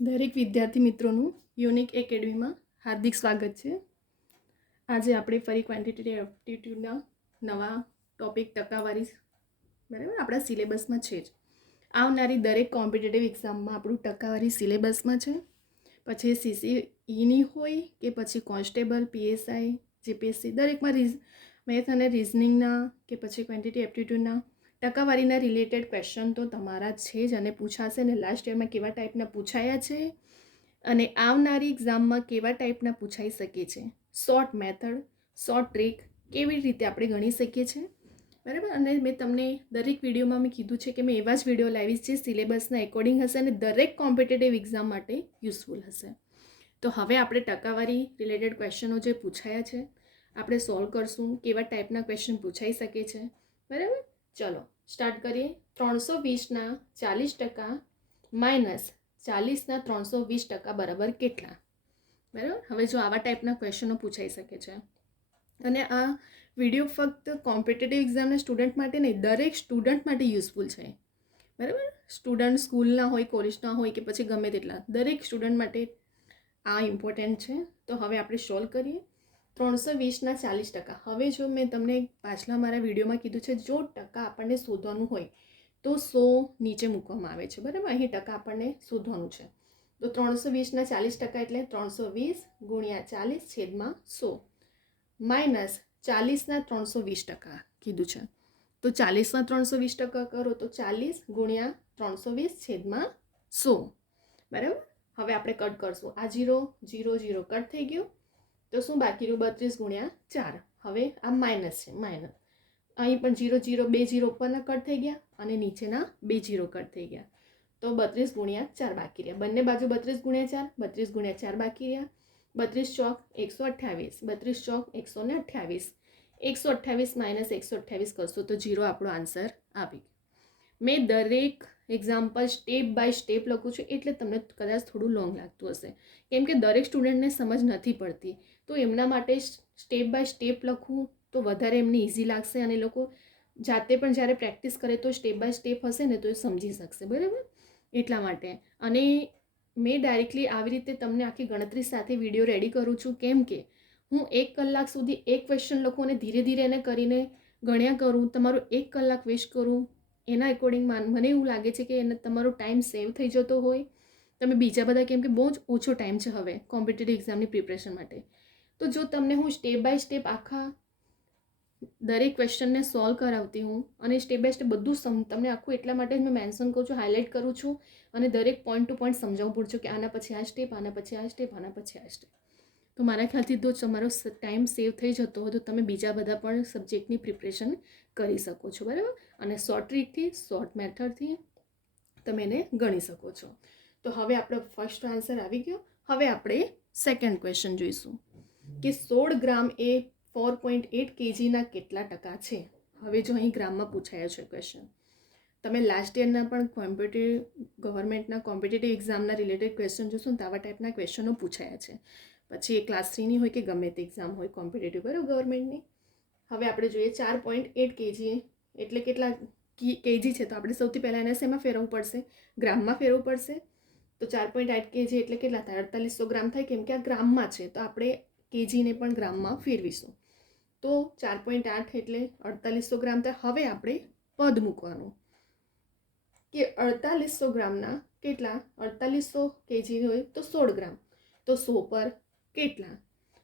દરેક વિદ્યાર્થી મિત્રોનું યુનિક એકેડમીમાં હાર્દિક સ્વાગત છે. આજે આપણે ફરી ક્વોન્ટિટેટિવ એપ્ટિટ્યૂડના નવા ટોપિક ટકાવારી બરાબર આપણા સિલેબસમાં છે જ. આવનારી દરેક કોમ્પિટિટિવ એક્ઝામમાં આપણું ટકાવારી સિલેબસમાં છે. પછી CCEની હોય કે પછી કોન્સ્ટેબલ, PSI, GPSC દરેકમાં મેથ અને રિઝનિંગના કે પછી ક્વોન્ટિટેટિવ એપ્ટિટ્યૂડના ટકાવારીના રિલેટેડ ક્વેશ્ચન તો તમારા છે જ અને પૂછાશે. ને લાસ્ટ યરમાં કેવા ટાઈપના પૂછાયા છે અને આવનારી એક્ઝામમાં કેવા ટાઈપના પૂછાઈ શકે છે, શોર્ટ મેથડ, શોર્ટ ટ્રીક કેવી રીતે આપણે ગણી શકીએ છીએ બરાબર. અને મેં તમને દરેક વિડીયોમાં મેં કીધું છે કે મેં એવા જ વિડીયો લાવીશ જે સિલેબસના એકોર્ડિંગ હશે અને દરેક કોમ્પિટિટિવ એક્ઝામ માટે યુઝફુલ હશે. તો હવે આપણે ટકાવારી રિલેટેડ ક્વેશ્ચનો જે પૂછાયા છે આપણે સોલ્વ કરશું. કેવા ટાઈપના ક્વેશ્ચન પૂછાઈ શકે છે બરાબર. ચલો સ્ટાર્ટ કરીએ. 320ના 40% માઇનસ 40ના 320% બરાબર કેટલા બરાબર. હવે જો આવા ટાઈપના ક્વેશ્ચનો પૂછાઈ શકે છે અને આ વિડીયો ફક્ત કોમ્પિટિટિવ એક્ઝામના સ્ટુડન્ટ માટે નહીં, દરેક સ્ટુડન્ટ માટે યુઝફુલ છે બરાબર. સ્ટુડન્ટ સ્કૂલના હોય, કોલેજના હોય કે પછી ગમે તેટલા, દરેક સ્ટુડન્ટ માટે આ ઇમ્પોર્ટન્ટ છે. તો હવે આપણે સોલ્વ કરીએ. 320ના 40%. હવે જો મેં તમને પાછલા મારા વિડીયોમાં કીધું છે, જો ટકા આપણને શોધવાનું હોય તો 100 નીચે મૂકવામાં આવે છે બરાબર. અહીં ટકા આપણને શોધવાનું છે. તો 320ના 40% એટલે 320 ગુણ્યા 40/100 માઇનસ 40ના 320% કીધું છે. તો 40ના 320% કરો તો 40 ગુણ્યા 320/100 બરાબર. હવે આપણે કટ કરશું. આ 0 0 0 કટ થઈ ગયું તો શું બાકી રહ્યું? 32 ગુણ્યા 4. હવે આ માઇનસ છે, માઇનસ અહીં પણ 0 0 2 0 ઉપરના કટ થઈ ગયા અને નીચેના 2 0 કટ થઈ ગયા. તો 32 ગુણ્યા 4 બાકી રહ્યા. બંને બાજુ 32 ગુણ્યા 4, 32 ગુણ્યા 4 બાકી રહ્યા. 32 ચોક 128, 32 ચોક 128, 128 માઇનસ 128 કરશો તો 0 આપણો આન્સર આવી ગયો. મેં દરેક એક્ઝામ્પલ સ્ટેપ બાય સ્ટેપ લખું છું એટલે તમને કદાચ થોડું લોંગ લાગતું હશે, કેમ કે દરેક સ્ટુડન્ટને સમજ નથી પડતી. તો એમના માટે સ્ટેપ બાય સ્ટેપ લખવું તો વધારે એમને ઇઝી લાગશે અને લોકો જાતે પણ જ્યારે પ્રેક્ટિસ કરે તો સ્ટેપ બાય સ્ટેપ હશે ને તો એ સમજી શકશે બરાબર. એટલા માટે અને મેં ડાયરેક્ટલી આવી રીતે તમને આખી ગણતરી સાથે વિડીયો રેડી કરું છું, કેમ કે હું 1 કલાક સુધી એક ક્વેશ્ચન લખું અને ધીરે ધીરે એને કરીને ગણ્યા કરું, તમારું 1 કલાક વેસ્ટ કરું. એના એકોર્ડિંગ મને એવું લાગે છે કે એને તમારો ટાઈમ સેવ થઈ જતો હોય. તમે બીજા બધા, કેમ કે બહુ જ ઓછો ટાઈમ છે હવે કોમ્પિટિટિવ એક્ઝામની પ્રિપરેશન માટે. તો જો તમને હું સ્ટેપ બાય સ્ટેપ આખા દરેક ક્વેશ્ચનને સોલ્વ કરાવતી હું અને સ્ટેપ બાય સ્ટેપ બધું તમને આખું એટલા માટે જ મેં મેન્શન કરું છું, હાઇલાઇટ કરું છું અને દરેક પોઈન્ટ ટુ પોઈન્ટ સમજાવવું પડશે કે આના પછી આ સ્ટેપ, આના પછી આ સ્ટેપ, આના પછી આ સ્ટેપ. તો મારા ખ્યાલથી તો તમારો ટાઈમ સેવ થઈ જતો હોય તો તમે બીજા બધા પણ સબ્જેક્ટની પ્રિપરેશન કરી શકો છો બરાબર. અને શોર્ટ ટ્રીકથી, શોર્ટ મેથડથી તમે એને ગણી શકો છો. તો હવે આપણો ફર્સ્ટ આન્સર આવી ગયો. હવે આપણે સેકન્ડ ક્વેશ્ચન જોઈશું કે 16 ગ્રામ એ 4.8 kgના કેટલા ટકા છે. હવે જો અહીં ગ્રામમાં પૂછાયો છે ક્વેશ્ચન. તમે લાસ્ટ યરના પણ ગવર્મેન્ટના કોમ્પિટિટિવ એક્ઝામના રિલેટેડ ક્વેશ્ચન જોશો ને તો આવા ટાઈપના ક્વેશ્ચનો પૂછાયા છે. પછી એ ક્લાસ 3ની હોય કે ગમે તે એક્ઝામ હોય કોમ્પિટિટિવ બરાબર ગવર્મેન્ટની. હવે આપણે જોઈએ 4.8 kg એટલે કેટલા કેજી છે. તો આપણે સૌથી પહેલાં એને શેમાં ફેરવવું પડશે? ગ્રામમાં ફેરવવું પડશે. તો 4.8 kg એટલે કેટલા થાય? 4800 ગ્રામ થાય, કેમ કે આ ગ્રામમાં છે તો આપણે કેજીને પણ ગ્રામમાં ફેરવીશું. તો 4.8 એટલે 4800 ગ્રામ થાય. હવે આપણે પદ મૂકવાનું કે 4800 ગ્રામના કેટલા? 4800 કેજી હોય તો 16 ગ્રામ, તો 100 પર કેટલા?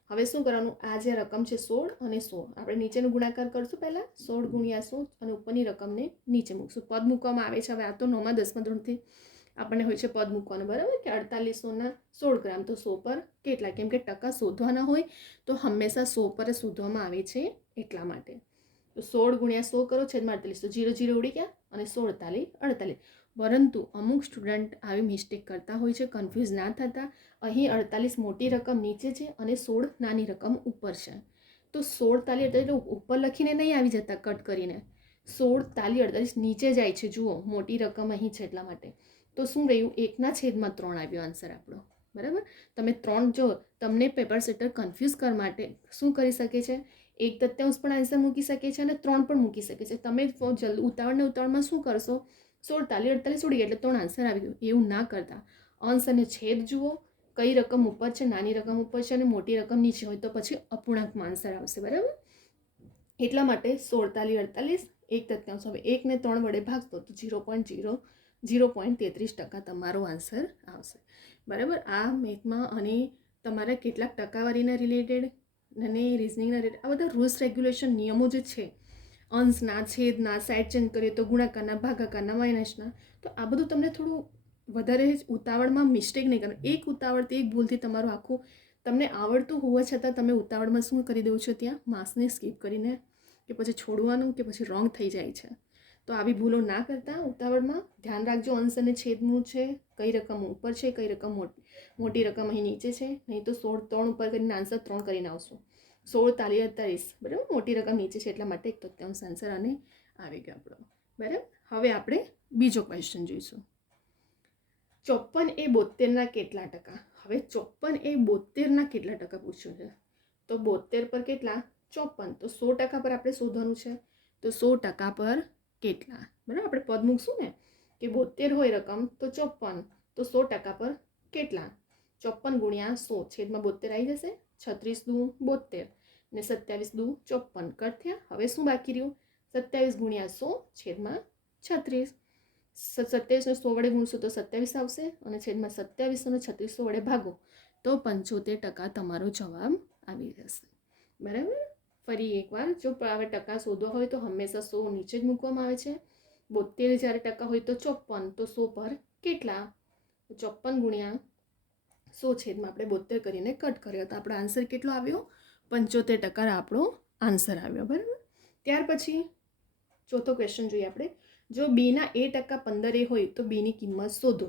હવે શું કરવાનું? આ જે રકમ છે 16 અને 100 આપણે નીચેનો ગુણાકાર કરશું. પહેલાં 16 ગુણ્યા 100 અને ઉપરની રકમને નીચે મૂકશું. પદ મૂકવામાં આવે છે. હવે આ તો 9મા 10મા ધોરણથી આપણને હોય છે પદ મૂકવાનું બરાબર, કે 4800ના 16 ગ્રામ તો 100 પર કેટલા? કેમ કે ટકા શોધવાના હોય તો હંમેશા 100 પર શોધવામાં આવે છે એટલા માટે. તો 16 ગુણ્યા 100 કરો છેદમાં 48, તો 0 0 ઉડી ગયા અને 16 તાલી 48. પરંતુ અમુક સ્ટુડન્ટ આવી મિસ્ટેક કરતા હોય છે, કન્ફ્યુઝ ના થતા. અહીં 48 મોટી રકમ નીચે છે અને 16 નાની રકમ ઉપર છે. તો 16 તાલી 48 ઉપર લખીને નહીં આવી જતા કટ કરીને, 16 તાલી 48 નીચે જાય છે. જુઓ મોટી રકમ અહીં છે એટલા માટે. તો શું રહ્યું? 1/3 આવ્યો આન્સર આપણો બરાબર. તમે 3 જો તમને પેપર સેટર કન્ફ્યુઝ કરવા માટે શું કરી શકે છે? 1/3 પણ આન્સર મૂકી શકે છે અને 3 પણ મૂકી શકે છે. તમે ઉતાવળમાં શું કરશો? 16 તાલી 48 ઉડી ગયા એટલે 3 આન્સર આવી ગયો. એવું ના કરતા અંશ અને છેદ જુઓ, કઈ રકમ ઉપર છે, નાની રકમ ઉપર છે અને મોટી રકમ નીચે હોય તો પછી અપૂર્ણાંકમાં આન્સર આવશે. બરાબર, એટલા માટે 16 તાલી 48 એક તૃતીયાંશ. હવે 1 ને 3 વડે ભાગતો તો 0.33% તમારો આન્સર આવશે. બરાબર, આ મેથમાં અને તમારા કેટલાક ટકાવારીના રિલેટેડ અને રિઝનિંગના રિલેટેડ આ બધા રૂલ્સ રેગ્યુલેશન નિયમો જે છે, અંશના, છેદના, સાઈડ ચેન્જ કરીએ તો ગુણાકારના, ભાગાકારના, માઇનસના, તો આ બધું તમને થોડું વધારે ઉતાવળમાં મિસ્ટેક નહીં કરવાનું. એક ઉતાવળથી એક ભૂલથી તમારું આખું તમને આવડતું હોવા છતાં તમે ઉતાવળમાં શું કરી દો છો, ત્યાં માસને સ્કીપ કરીને કે પછી છોડવાનું કે પછી રોંગ થઈ જાય છે. તો આવી ભૂલો ના કરતા ઉતાવળમાં ધ્યાન રાખજો. અંશ અને છેદનું છે, કઈ રકમ ઉપર છે, કઈ રકમ મોટી રકમ અહીં નીચે છે. નહીં તો 16 3 ઉપર કરીને આન્સર 3 કરીને આવશો. 16 તાલી 48, બરાબર, મોટી રકમ નીચે છે એટલા માટે 1 તૃતીયાંશ આન્સર અને આવી ગયો આપણો. બરાબર, હવે આપણે બીજો ક્વેશ્ચન જોઈશું. 54 એ 72ના કેટલા ટકા? હવે 54 એ 72ના કેટલા ટકા પૂછ્યું છે. તો 72 પર કેટલા? 54. તો 100% પર આપણે શોધવાનું છે. તો 100% પર કેટલા? બરાબર, આપણે પદ મૂકશું ને કે 72 હોય રકમ તો 54, તો 100% પર કેટલા? 54 ગુણ્યા 100 છેદમાં 72 આવી જશે. 36 દુ 72 ને 27 દુ 54 કટ થયા. હવે શું બાકી રહ્યું? 27 ગુણ્યા 100 છેદમાં 36. 27 ને 100 વડે ગુણશું તો 27 આવશે અને છેદમાં 27 અને 36 વડે ભાગો તો 75% તમારો જવાબ આવી જશે. બરાબર, ફરી એકવાર, જો હવે ટકા શોધવા હોય તો હંમેશા 100 નીચે જ મૂકવામાં આવે છે. 72 જ્યારે ટકા હોય તો 54, તો 100 પર કેટલા? 54 ગુણ્યા 100 છેદમાં આપણે 72 કરીને કટ કર્યો તો આપણો આન્સર કેટલો આવ્યો? 75% આપણો આન્સર આવ્યો. બરાબર, ત્યાર પછી ચોથો ક્વેશ્ચન જોઈએ આપણે. જો બીના એ ટકા 15 હોય તો બીની કિંમત શોધો.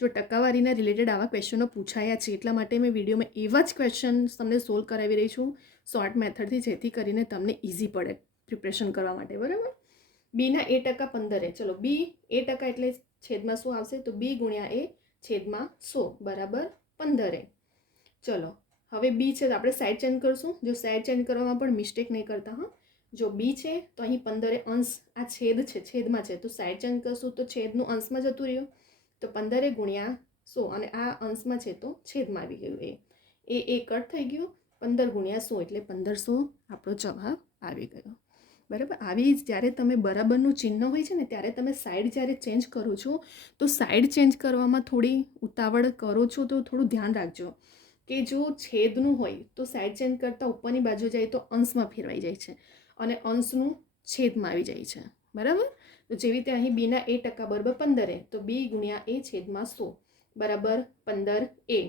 જો ટકાવારીના રિલેટેડ આવા ક્વેશ્ચનો પૂછાયા છે એટલા માટે મેં વિડીયોમાં એવા જ ક્વેશ્ચન તમને સોલ્વ કરાવી રહી છું શોર્ટ મેથડથી, જેથી કરીને તમને ઇઝી પડે પ્રિપરેશન કરવા માટે. બરાબર, બીના એ ટકા 15, ચલો બી એ ટકા એટલે છેદમાં શું આવશે? તો બી ગુણ્યા એ છેદમાં 100 બરાબર 15. ચલો હવે બી છે તો આપણે સાઈડ ચેન્જ કરશું. જો સાઈડ ચેન્જ કરવામાં પણ મિસ્ટેક નહીં કરતા. હા, જો બી છે તો અહીં 15 અંશ, આ છેદ છે, છેદમાં છે તો સાઈડ ચેન્જ કરશું તો છેદનું અંશમાં જતું રહ્યું તો 15 ગુણ્યા 100 અને આ અંશમાં છે તો છેદમાં આવી ગયું. એ કટ થઈ ગયું. 15 ગુણ્યા 100 એટલે 1500 આપણો જવાબ આવી ગયો. બરાબર, આવી જ્યારે તમે બરાબરનું ચિહ્ન હોય છે ને ત્યારે તમે સાઈડ જ્યારે ચેન્જ કરો છો તો સાઈડ ચેન્જ કરવામાં થોડી ઉતાવળ કરો છો તો થોડું ધ્યાન રાખજો કે જો છેદનું હોય તો સાઈડ ચેન્જ કરતાં ઉપરની બાજુ જાય તો અંશમાં ફેરવાઈ જાય છે અને અંશનું છેદમાં આવી જાય છે. બરાબર, તો જેવી રીતે અહીં બીના એ ટકા બરાબર 15 તો બી ગુણ્યા એ છેદમાં 100 બરાબર 15 એ.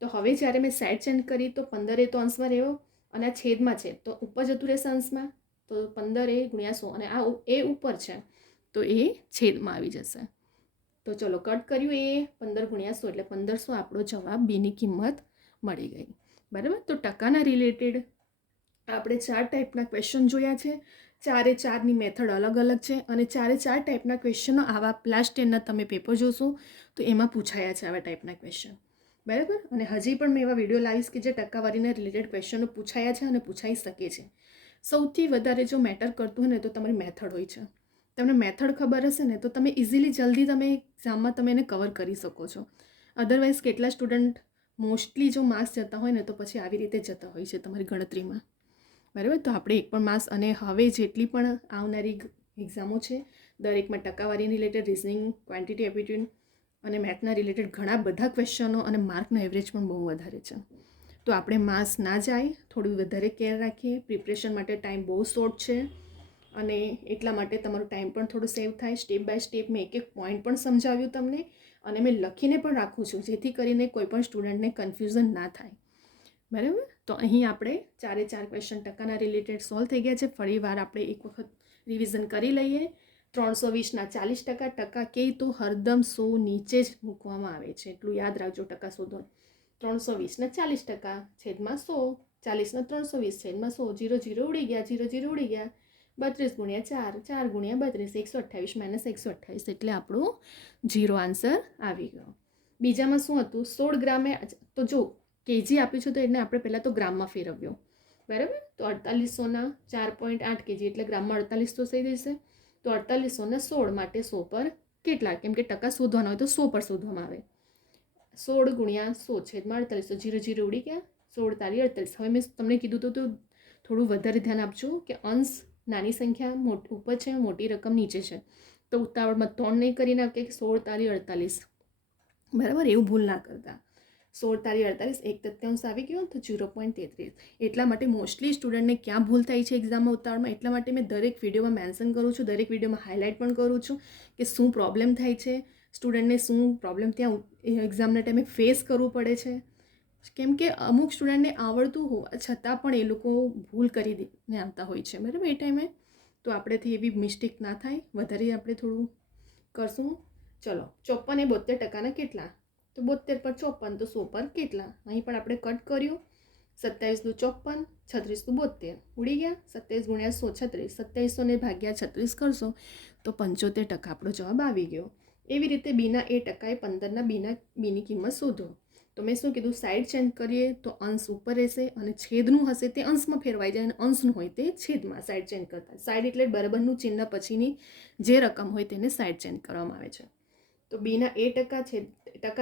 તો હવે જ્યારે મેં સાઈડ ચેન્જ કરી તો 15 એ તો અંશમાં રહ્યો અને આ છેદમાં છે તો ઉપર જતું રહેશે અંશમાં, તો 15 એ ગુણ્યા 100 અને આ એ ઉપર છે તો એ છેદમાં આવી જશે. તો ચલો કટ કર્યું, એ 15 ગુણ્યા 100 એટલે 1500 આપણો જવાબ બીની કિંમત મળી ગઈ. બરાબર, તો ટકાના રિલેટેડ આપણે 4 ટાઈપના ક્વેશ્ચન જોયા છે. 4ની મેથડ અલગ અલગ છે અને 4 ટાઈપના ક્વેશ્ચનો આવા લાસ્ટ યરના તમે પેપર જોશો તો એમાં પૂછાયા છે આવા ટાઈપના ક્વેશ્ચન. બરાબર, અને હજી પણ મેં એવા વિડીયો લાવીશ કે જે ટકાવારીના રિલેટેડ ક્વેશ્ચનો પૂછાયા છે અને પૂછાઈ શકે છે. સૌથી વધારે જો મેટર કરતું હોય ને તો તમારી મેથડ હોય છે. તમને મેથડ ખબર હશે ને તો તમે ઇઝીલી જલ્દી તમે એક્ઝામમાં તમે એને કવર કરી શકો છો. અધરવાઇઝ કેટલા સ્ટુડન્ટ મોસ્ટલી જો માર્ક્સ જતા હોય ને તો પછી આવી રીતે જતા હોય છે તમારી ગણતરીમાં. બરાબર, તો આપણે એક પણ માર્ક્સ અને હવે જેટલી પણ આવનારી એક્ઝામો છે દરેકમાં ટકાવારી રિલેટેડ, રિઝનિંગ, ક્વોન્ટિટી એપ્ટિટ્યૂડ અને મેથના રિલેટેડ ઘણા બધા ક્વેશ્ચનો અને માર્કનો એવરેજ પણ બહુ વધારે છે. તો આપણે માર્ક્સ ના જાય થોડું વધારે કેર રાખીએ. પ્રિપરેશન માટે ટાઈમ બહુ શોર્ટ છે અને એટલા માટે તમારો ટાઈમ પણ થોડો સેવ થાય. સ્ટેપ બાય સ્ટેપ મેં એક પોઈન્ટ પણ સમજાવ્યું તમને અને મેં લખીને પણ રાખું છું જેથી કરીને કોઈ પણ સ્ટુડન્ટને કન્ફ્યુઝન ના થાય. બરાબર, તો અહીં આપણે 4 ક્વેશ્ચન ટકાના રિલેટેડ સોલ્વ થઈ ગયા છે. ફરી વાર આપણે એક વખત રિવિઝન કરી લઈએ. 320ના 40%, ટકા કે તો હરદમ 100 નીચે જ મૂકવામાં આવે છે એટલું યાદ રાખજો. ટકા શોધો 320ના 40% છેદમાં 100, 40ના 320 છેદમાં 100, 0 ઉડી ગયા, 0 ઉડી ગયા. 32 ગુણ્યા 4, 4 ગુણ્યા 32, 128 - 128 એટલે આપણો 0 આન્સર આવી ગયો. બીજામાં શું હતું? 16 ગ્રામે, તો જો કેજી આપ્યું છે તો એને આપણે પહેલાં તો ગ્રામમાં ફેરવ્યો. બરાબર, તો 4800ના 4.8 kg એટલે ગ્રામમાં 4800 થઈ જશે. તો 4800 ને 16 માટે 100 પર કેટલા? કેમ કે ટકા શોધવાના હોય તો 100 પર શોધવામાં આવે. 16 ગુણ્યા 100 છેદમાં 48 તો 0 0 ઉડી ગયા 16 તારી 48. હવે મેં તમને કીધું તો થોડું વધારે ધ્યાન આપજો કે અંશ નાની સંખ્યા ઉપર છે, મોટી રકમ નીચે છે. તો ઉતાવળમાં 3 નહીં કરી નાખે કે 16 તારી 48, બરાબર, એવું ભૂલ ના કરતા. 16 તારી 48 એક તૃતીયાંશ આવી ગયો તો 0.33. એટલા માટે મોસ્ટલી સ્ટુડન્ટને ક્યાં ભૂલ થાય છે એક્ઝામમાં ઉતાવળમાં, એટલા માટે મેં દરેક વિડીયોમાં મેન્શન કરું છું, દરેક વિડીયોમાં હાઇલાઇટ પણ કરું છું કે શું પ્રોબ્લેમ થાય છે સ્ટુડન્ટને, શું પ્રોબ્લેમ ત્યાં એક્ઝામના ટાઈમે ફેસ કરવું પડે છે. કેમ કે અમુક સ્ટુડન્ટને આવડતું હોવા છતાં પણ એ લોકો ભૂલ કરીને આવતા હોય છે, બરાબર, એ ટાઈમે. તો આપણેથી એવી મિસ્ટેક ના થાય, વધારે આપણે થોડું કરશું. ચલો, 54 એ 72% કેટલા? તો 72 પર 54 તો 100 પર કેટલા? અહીં પણ આપણે કટ કર્યું. 27 દુ 54, 36 દુ 72 ઉડી ગયા. 27 ગુણ્યા 100 36, 2700 ને ભાગ્યા 36 કરશો તો 75% આપણો જવાબ આવી ગયો. એવી રીતે બીના એ ટકાએ 15ના બીની કિંમત શોધો. તો મેં શું કીધું, સાઈડ ચેન્જ કરીએ તો અંશ ઉપર રહેશે અને છેદનું હશે તે અંશમાં ફેરવાઈ જાય અને અંશનું હોય તે છેદમાં. સાઈડ ચેન્જ કરતા, સાઈડ એટલે બરાબરનું ચિહ્ન પછીની જે રકમ હોય તેને સાઈડ ચેન્જ કરવામાં આવે છે. તો બીના એ ટકા છે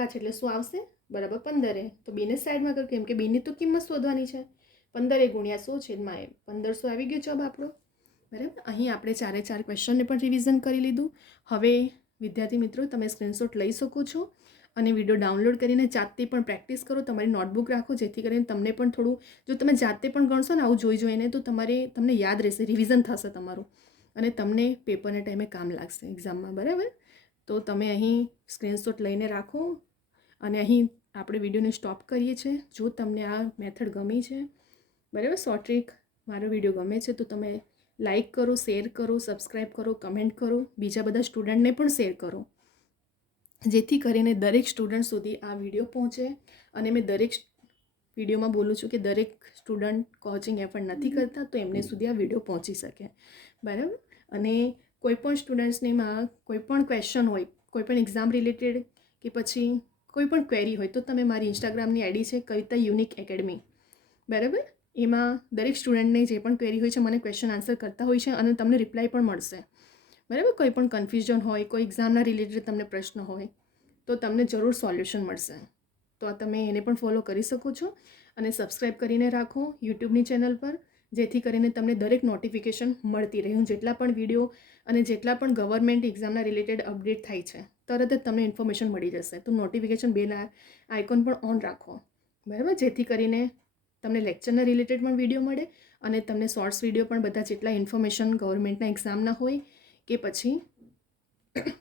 એટલે શું આવશે? બરાબર 15. તો બીને સાઈડમાં કરો, કેમ કે બીની તો કિંમત શોધવાની છે. 15 ગુણ્યા 100 છેદમાં 1500 આવી ગયો જવાબ આપણો, બરાબર. અહીં આપણે 4 ક્વેશ્ચનને પણ રિવિઝન કરી લીધું. હવે વિદ્યાર્થી મિત્રો તમે સ્ક્રીનશોટ લઈ શકો છો અને વિડીયો ડાઉનલોડ કરીને જાતે પણ પ્રેક્ટિસ કરો. તમારી નોટબુક રાખો, જેથી કરીને તમને પણ થોડું, જો તમે જાતે પણ ગણશો ને આવું જોઈને તો તમને યાદ રહેશે, રિવિઝન થશે તમારું અને તમને પેપરના ટાઈમે કામ લાગશે એક્ઝામમાં, બરાબર. તો તમે અહીં સ્ક્રીનશોટ લઈને રાખો અને અહીં આપણે વિડીયોને સ્ટોપ કરીએ છીએ. જો તમને આ મેથડ ગમી છે, બરાબર, શોર્ટ ટ્રીક મારો વિડીયો ગમે છે તો તમે લાઈક કરો, શેર કરો, સબસ્ક્રાઈબ કરો, કમેન્ટ કરો, બીજા બધા સ્ટુડન્ટને પણ શેર કરો, જેથી કરીને દરેક સ્ટુડન્ટ સુધી આ વિડીયો પહોંચે. અને મેં દરેક વિડીયોમાં બોલું છું કે દરેક સ્ટુડન્ટ કોચિંગ એફર્ટ નથી કરતા, તો એમને સુધી આ વિડીયો પહોંચી શકે, બરાબર. અને કોઈપણ સ્ટુડન્ટ્સનેમાં કોઈ પણ ક્વેશ્ચન હોય, કોઈ પણ એક્ઝામ રિલેટેડ કે પછી કોઈ પણ ક્વેરી હોય તો તમે મારી ઇન્સ્ટાગ્રામની આઈડી છે કવિતા યુનિક એકેડમી, બરાબર. એમાં દરેક સ્ટુડન્ટને જે પણ ક્વેરી હોય છે મને ક્વેશ્ચન આન્સર કરતા હોય છે અને તમને રિપ્લાય પણ મળશે, બરાબર. કોઈ પણ કન્ફ્યુઝન હોય, કોઈ એક્ઝામના રિલેટેડ તમને પ્રશ્ન હોય તો તમને જરૂર સોલ્યુશન મળશે. તો આ તમે એને પણ ફોલો કરી શકો છો અને સબસ્ક્રાઈબ કરીને રાખો યુટ્યુબની ચેનલ પર, જેથી કરીને તમને દરેક નોટિફિકેશન મળતી રહે. હું જેટલા પણ વિડીયો અને જેટલા પણ ગવર્મેન્ટ એક્ઝામના રિલેટેડ અપડેટ થાય છે તરત જ તમને ઇન્ફોર્મેશન મળી જશે. તો નોટિફિકેશન બેલ આઇકોન પણ ઓન રાખો, બરાબર, જેથી કરીને તમને લેક્ચરના રિલેટેડ પણ વિડીયો મળે અને તમને શોર્ટ્સ વિડીયો પણ બધા જેટલા ઇન્ફોર્મેશન ગવર્મેન્ટના એક્ઝામના હોય કે પછી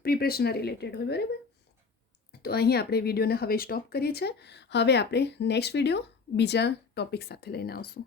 પ્રિપરેશનના રિલેટેડ હોય, બરાબર. તો અહીં આપણે વિડીયોને હવે સ્ટોપ કરીએ છીએ. હવે આપણે નેક્સ્ટ વિડીયો બીજા ટોપિક સાથે લઈને આવશું.